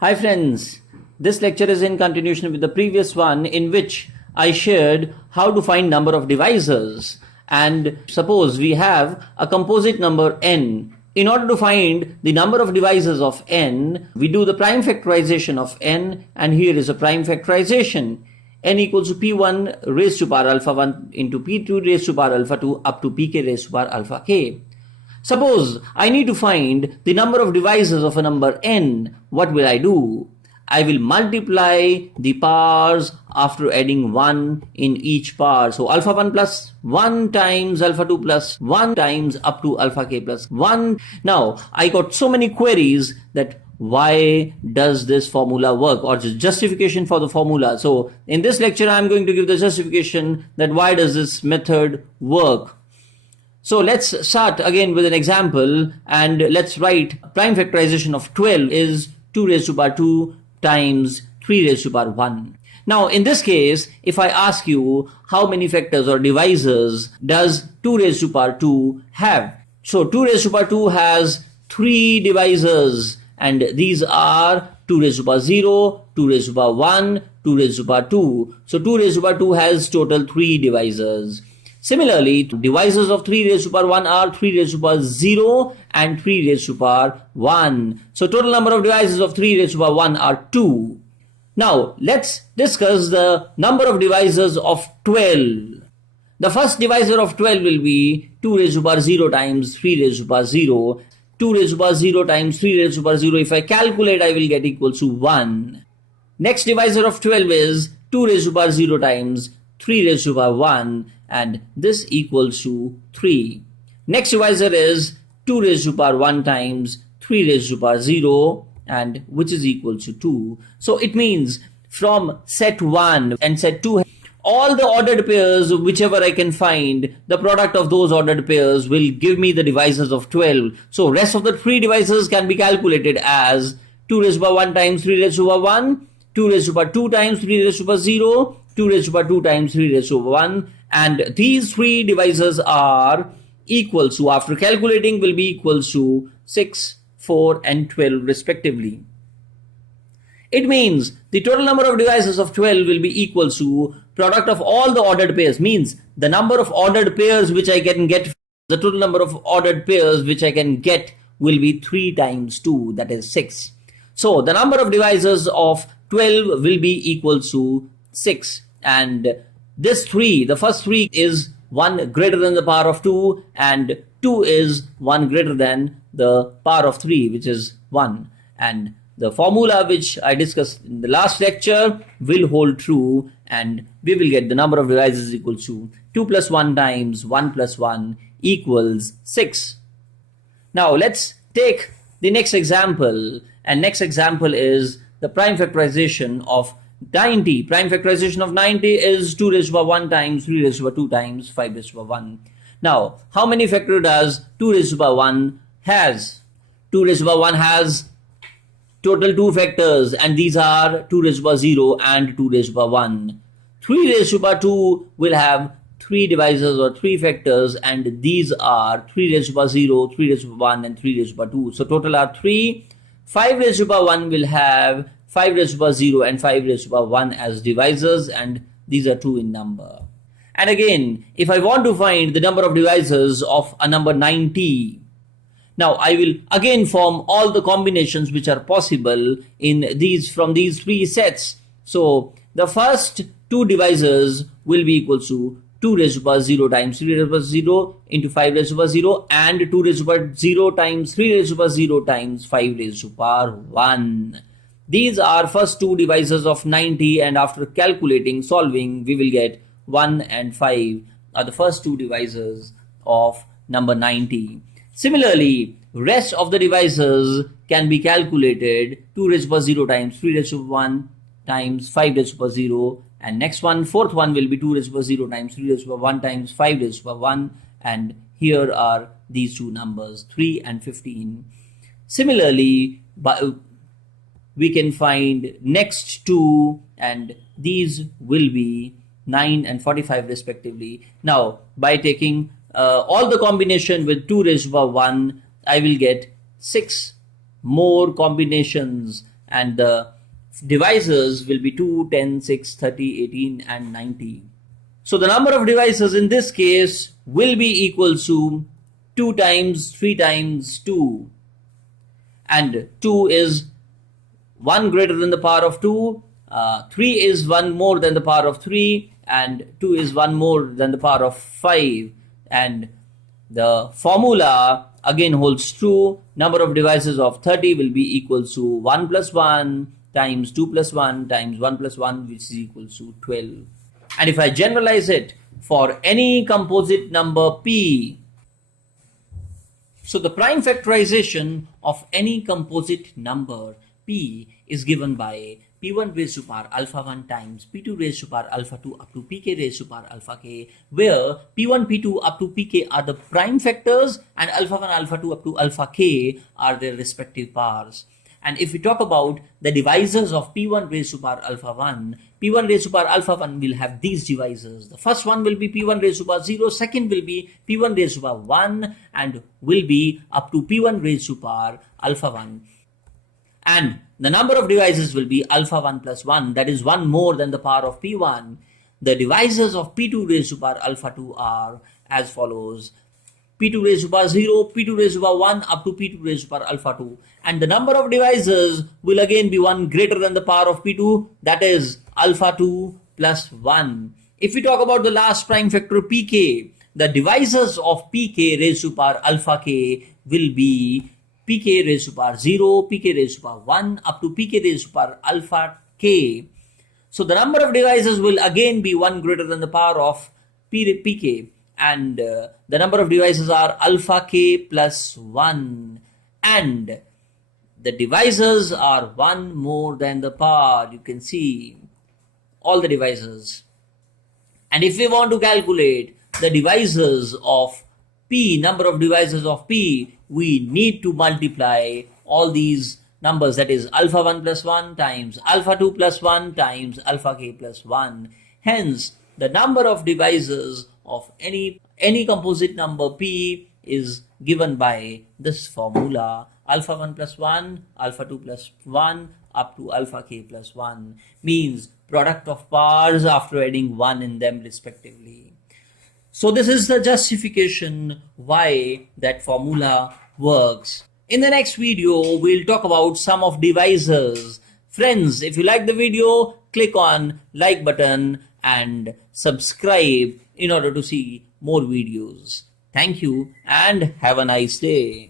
Hi friends, this lecture is in continuation with the previous one in which I shared how to find number of divisors. And suppose we have a composite number n. In order to find the number of divisors of n, we do the prime factorization of n, and here is a prime factorization. N equals to p1 raised to power alpha 1 into p2 raised to power alpha 2 up to pk raised to power alpha k. Suppose I need to find the number of divisors of a number n. What will I do? I will multiply the powers after adding 1 in each power. So alpha 1 plus 1 times alpha 2 plus 1 times up to alpha k plus 1. Now I got so many queries that why does this formula work, or just justification for the formula. So in this lecture I am going to give the justification that why does this method work. So let's start again with an example, and let's write prime factorization of 12 is 2 raised to power 2 times 3 raised to power 1. Now in this case, if I ask you how many factors or divisors does 2 raised to power 2 have? So 2 raised to power 2 has 3 divisors, and these are 2 raised to power 0, 2 raised to power 1, 2 raised to power 2. So 2 raised to power 2 has total 3 divisors. Similarly, divisors of 3 raised to power 1 are 3 raised to power 0 and 3 raised to power 1. So total number of divisors of 3 raised to power 1 are 2. Now let's discuss the number of divisors of 12. The first divisor of 12 will be 2 raised to power 0 times 3 raised to power 0. 2 raised to power 0 times 3 raised to power 0. If I calculate, I will get equal to 1. Next divisor of 12 is 2 raised to power 0 times 3 raised to power 1, and this equals to 3. Next divisor is 2 raised to power 1 times 3 raised to power 0, and which is equal to 2. So it means from set 1 and set 2, all the ordered pairs, whichever I can find, the product of those ordered pairs will give me the divisors of 12. So rest of the 3 divisors can be calculated as 2 raised to power 1 times 3 raised to power 1, 2 raised to power 2 times 3 raised to power 0, 2 raised to power 2 times 3 raised to power 1, and these 3 divisors are equal to, after calculating, will be equal to 6, 4 and 12 respectively. It means the total number of divisors of 12 will be equal to product of all the ordered pairs, means the number of ordered pairs which I can get, the total number of ordered pairs which I can get will be 3 times 2, that is 6. So the number of divisors of 12 will be equal to 6, and this 3, the first 3 is 1 greater than the power of 2, and 2 is 1 greater than the power of 3, which is 1. And the formula which I discussed in the last lecture will hold true, and we will get the number of divisors equal to 2 plus 1 times 1 plus 1 equals 6. Now let's take the next example, and next example is the prime factorization of 90. Prime factorization of 90 is 2 raised to power 1 times 3 raised to power 2 times 5 raised to power 1. Now, how many factor does 2 raised to power 1 has? 2 raised to power 1 has total 2 factors, and these are 2 raised to power 0 and 2 raised to power 1. 3 raised to power 2 will have 3 divisors or 3 factors, and these are 3 raised to power 0, 3 raised to power 1 and 3 raised to power 2. So total are 3. 5 raised to power 1 will have 5 raised to power 0 and 5 raised to power 1 as divisors, and these are 2 in number. And again, if I want to find the number of divisors of a number 90, now I will again form all the combinations which are possible in these, from these 3 sets. So the first 2 divisors will be equal to 2 raised to power 0 times 3 raised to power 0 into 5 raised to power 0, and 2 raised to power 0 times 3 raised to power 0 times 5 raised to power 1. These are first 2 divisors of 90, and after calculating, solving, we will get 1 and 5 are the first 2 divisors of number 90. Similarly, rest of the divisors can be calculated. 2 raised to power 0 times 3 raised to power 1 times 5 raised to power 0, and next one, fourth one will be 2 raised to power 0 times 3 raised to power 1 times 5 raised to power 1, and here are these 2 numbers, 3 and 15. Similarly, we can find next 2, and these will be 9 and 45 respectively. Now by taking all the combination with 2 raised to power 1, I will get 6 more combinations, and the divisors will be 2, 10, 6, 30, 18 and 90. So the number of divisors in this case will be equal to 2 times 3 times 2, and 2 is 1 greater than the power of 2, 3 is 1 more than the power of 3, and 2 is 1 more than the power of 5, and the formula again holds true. Number of divisors of 30 will be equal to 1 plus 1 times 2 plus 1 times 1 plus 1, which is equal to 12. And if I generalize it for any composite number p, so the prime factorization of any composite number p is given by p1 raised to power alpha 1 times p2 raised to power alpha 2 up to pk raised to power alpha k, where p1, p2 up to pk are the prime factors and alpha 1, alpha 2 up to alpha k are their respective powers. And if we talk about the divisors of p1 raised to power alpha 1, p1 raised to power alpha 1 will have these divisors. The first one will be p1 raised to power 0, second will be p1 raised to power 1, and will be up to p1 raised to power alpha 1. And the number of divisors will be alpha 1 plus 1, that is 1 more than the power of p1. The divisors of p2 raised to power alpha 2 are as follows: p2 raised to power 0, p2 raised to power 1 up to p2 raised to power alpha 2. And the number of divisors will again be 1 greater than the power of p2, that is alpha 2 plus 1. If we talk about the last prime factor pk, the divisors of pk raised to power alpha k will be pk raised to power 0, pk raised to power 1 up to pk raised to power alpha k. So the number of divisors will again be 1 greater than the power of pk, and the number of divisors are alpha k plus 1, and the divisors are 1 more than the power. You can see all the divisors. And if we want to calculate the divisors of p, number of divisors of p, we need to multiply all these numbers, that is alpha 1 plus 1 times alpha 2 plus 1 times alpha k plus 1. Hence, the number of divisors of any composite number p is given by this formula: alpha 1 plus 1, alpha 2 plus 1 up to alpha k plus 1, means product of powers after adding 1 in them respectively. So this is the justification why that formula works. In the next video, we'll talk about sum of divisors. Friends, if you like the video, click on like button and subscribe in order to see more videos. Thank you and have a nice day.